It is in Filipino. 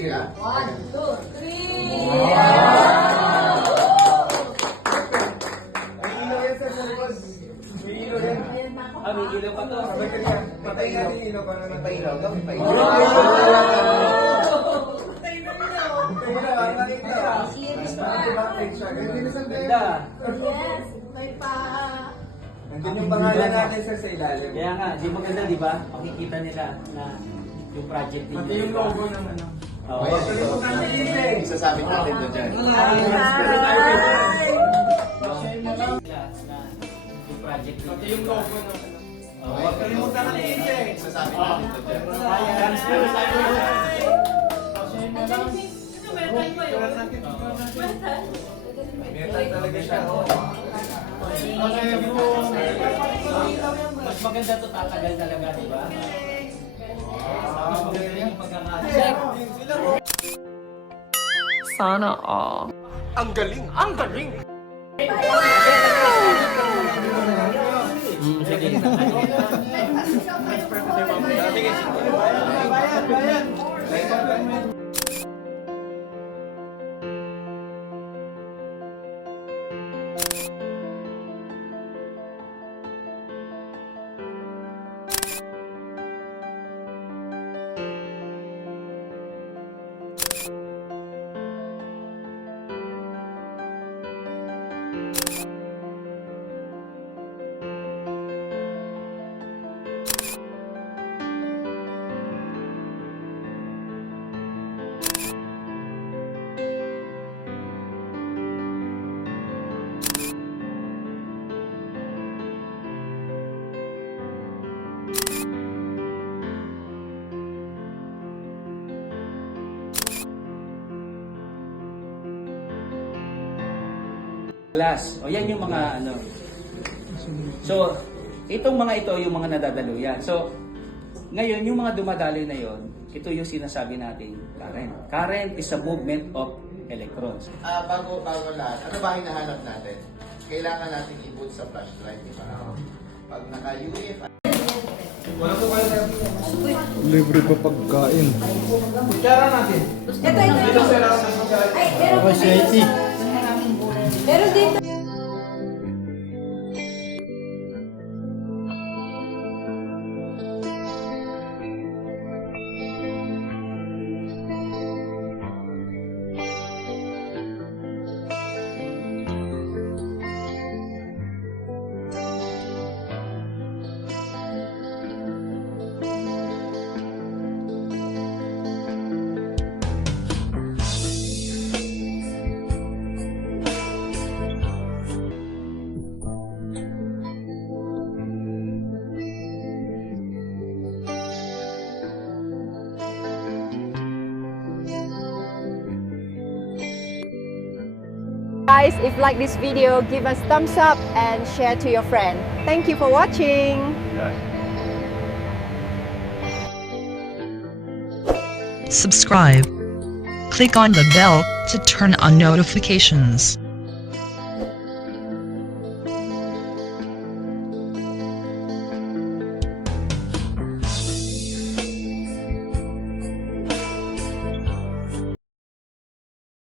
Okay ah. 1, 2, 3. May ilaw yan sir sa likod. May ilaw yan. May ilaw pa to. Sabay ka niya. Patayin natin yung ilaw para May pailaw daw, may pailaw. Series pa. Ganda. Yes, may pa. Nandun yung pangalan natin sir sa ilalim. Kaya nga, di maganda, di ba? Makikita nila na yung project ninyo. Pati yung logo ng ano. Oo. Isasabit natin doon dyan. Yung project ninyo. Pati yung logo ng ano. Huwag kalimutan na i-check. Isasabit natin doon dyan. Transfer tayo. Metal talaga siya. Mas maganda to, tatagal talaga, di ba? Mas maganda yung pagkakacheck. Sana all. Ang galing! Ang galing! Sige. Glass. O yan yung mga ano. So, itong mga ito yung mga nadadaluyan. So, ngayon yung mga dumadaloy na yon, ito yung sinasabi natin current. Current is a movement of electrons. Bago lahat, ano ba hinahanap natin? Kailangan natin i-boot sa flashlight, di ba? Pag naka-UEF, Wala po kayo sir. Libre pa pagkain. Kutsara natin. Dito sir ang nasa Ay, meron pa dito. Meron dito. Guys, if you like this video, give us thumbs up and share to your friend. Thank you for watching. Subscribe. Click on the bell to turn on notifications.